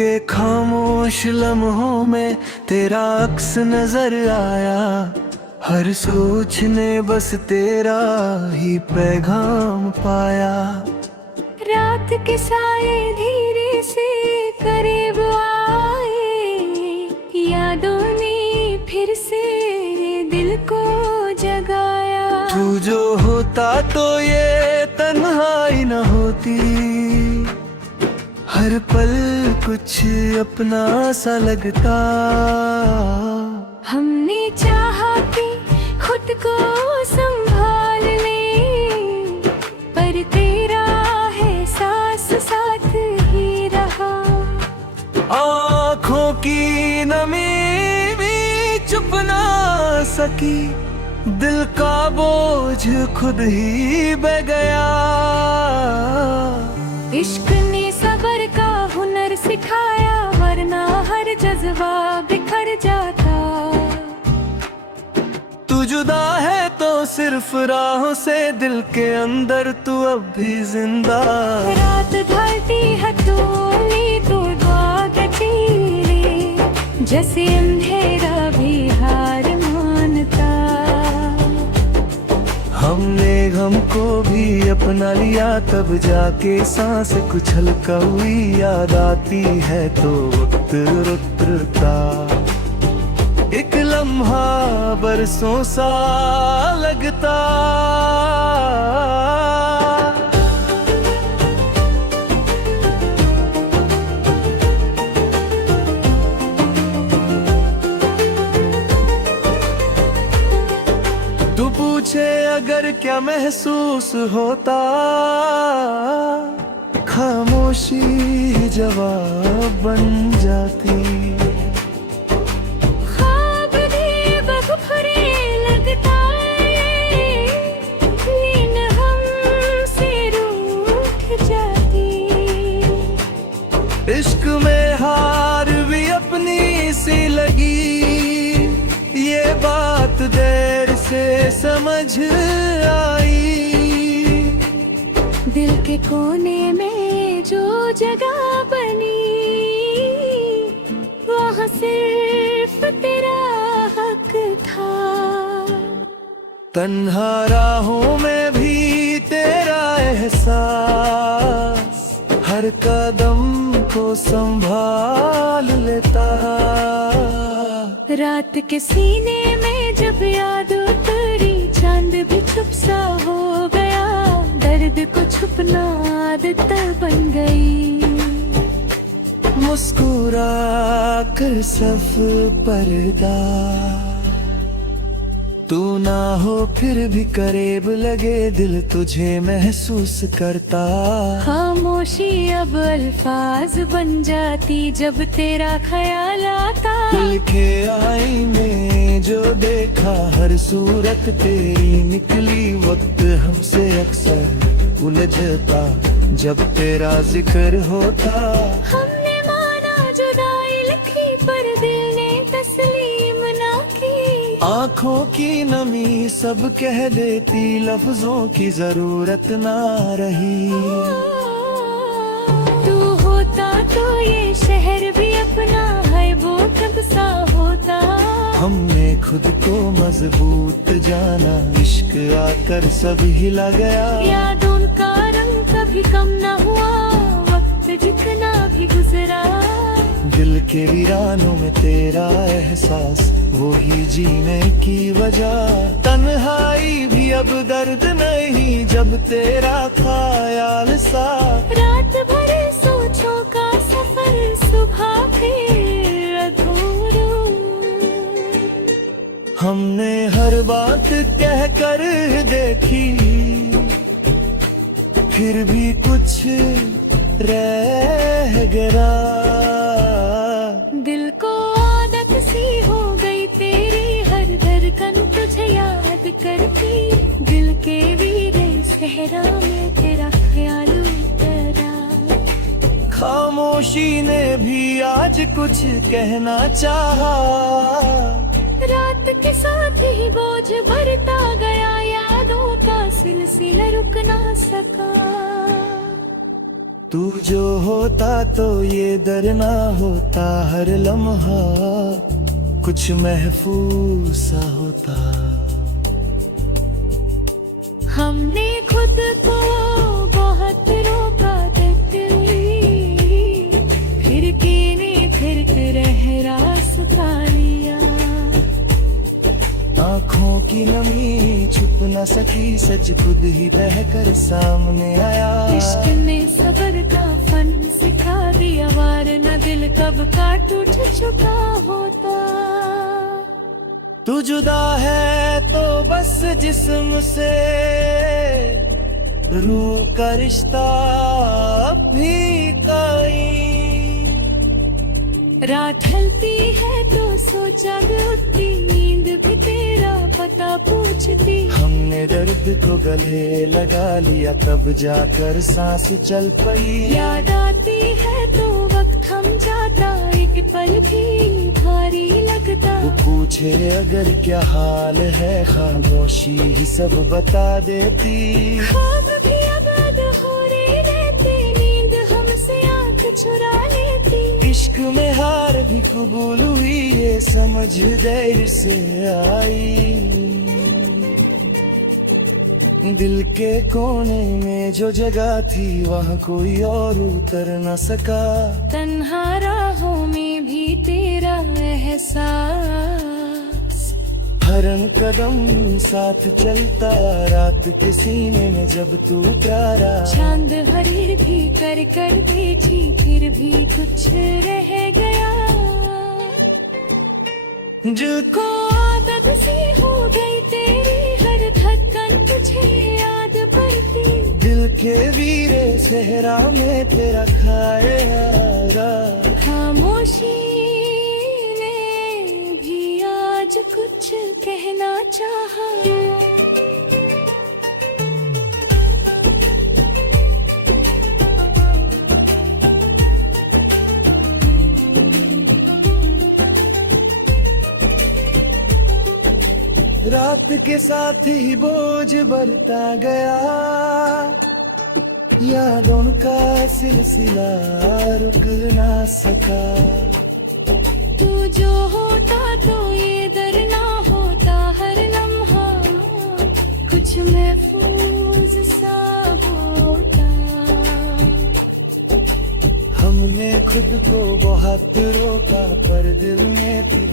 के खामोश लम्हों में तेरा अक्स नजर आया। हर सोचने बस तेरा ही पैगाम पाया। रात के साए धीरे से करीब आए, यादों ने फिर से दिल को जगाया। तू जो होता तो ये तन्हाई न होती, हर पल कुछ अपना सा लगता। हमने चाहा कि खुद को संभाल ले, पर तेरा एहसास साथ ही रहा। आँखों की नमी भी चुप ना सकी, दिल का बोझ खुद ही बह गया। इश्क ने सबर का हुनर सिखाया, वरना हर जज्बा बिखर जाता। तू जुदा है तो सिर्फ राहों से, दिल के अंदर तू अब भी जिंदा। रात ढलती है तो चीरे, जैसे अंधेरा भी हार मानता। हमने गम को भी अपना लिया, तब जाके सांस कुछ हल्का हुई। याद आती है तो वक्त रुकता, एक लम्हा बरसों सा लगता। तू पूछे अगर क्या महसूस होता, खामोशी जवाब बन जाती। ख्वाब दीपक फरे लगता है, नींद हमसे रूठ जाती। इश्क में हार भी अपनी सी लगी, ये बात देर से समझ आई। दिल के कोने में जो जगह बनी, वहाँ सिर्फ तेरा हक था। तन्हा राहों में भी तेरा एहसास, हर कदम को संभाल लेता। रात के सीने में जब याद उतरी, चांद भी चुप सा हो गया। दर्द को छुपना आदत बन गई। मुस्कुरा कर सफ पर्दा, तू ना हो फिर भी करीब लगे, दिल तुझे महसूस करता। खामोशी अब अल्फाज बन जाती, जब तेरा ख्याल आता। लिखे आई में जो देखा, हर सूरत तेरी निकली। वक्त हमसे अक्सर उलझता, जब तेरा जिक्र होता। हमने माना जुदाई लिखी, पर दिल ने तस्लीम ना की। आँखों की नमी सब कह देती, लफ्जों की जरूरत ना रही। तू होता तो ये शहर भी अपना है, वो कब सा होता। हमने खुद को मजबूत जाना, इश्क आकर सब हिला गया। यादों का रंग कभी कम ना हुआ, वक्त जितना भी गुजरा। दिल के वीरानों में तेरा एहसास, वो ही जीने की वजह। तन्हाई भी अब दर्द नहीं, जब तेरा ख्याल सा। रात भर सोचों का सफर, सुबह फिर अधूरा। हमने हर बात कह कर देखी, फिर भी कुछ रह गया। दिल को आदत सी हो गई तेरी, हर धड़कन तुझे याद करती। दिल के वीरे सहरा में तेरा ख्याल उतरा। खामोशी ने भी आज कुछ कहना चाहा, रात के साथ ही बोझ भरता गया, यादों का सिलसिला रुक ना सका। तू जो होता तो ये दर ना होता, हर लम्हा कुछ महफूज सा होता। हमने खुद को बहुत रोका तितली, फिर कीने फिर रह रास्ता लिया। आँखों की नमी छुप न सकी, सच खुद ही बहकर सामने आया। इश्क ने सबर का फन सिखा दिया, वार न दिल कब का टूट चुका होता। तू जुदा है तो बस जिस्म से, रूह का रिश्ता भी कायम। रात ढलती है तो सोचा उठती, नींद भी तेरा पता पूछती। हमने दर्द को गले लगा लिया, तब जाकर सांस चल पई। याद आती है तो वक्त थम जाता, एक पल भी भारी लगता। वो पूछे अगर क्या हाल है, खामोशी ही सब बता देती। ख्वाब भी आबाद हो रहे रहते, नींद हमसे आंख चुरा लेती। इश्क में हार भी कबूल हुई, ये समझ देर से आई। दिल के कोने में जो जगह थी, वहाँ कोई और उतर न सका। तन्हा राहों में भी तेरा एहसास, हरन कदम साथ चलता, रात के सीने में जब तू प्यारा। चांद हरीर भी कर कर बैठी, फिर भी कुछ रह गया। जो को आदत सी हो गई तेरी, हर धड़कन तुझे याद पड़ती। दिल के वीरे सहरा में तेरा खाएगा। खामोशी ने भी आज कुछ कहना चाहा। रात के साथ ही बोझ बढ़ता गया, यादों का सिलसिला रुक ना सका। तू जो होता तो ये दर ना होता, हर लम्हा कुछ महफूज सा होता। हमने खुद को बहुत रोका, पर दिल में फिर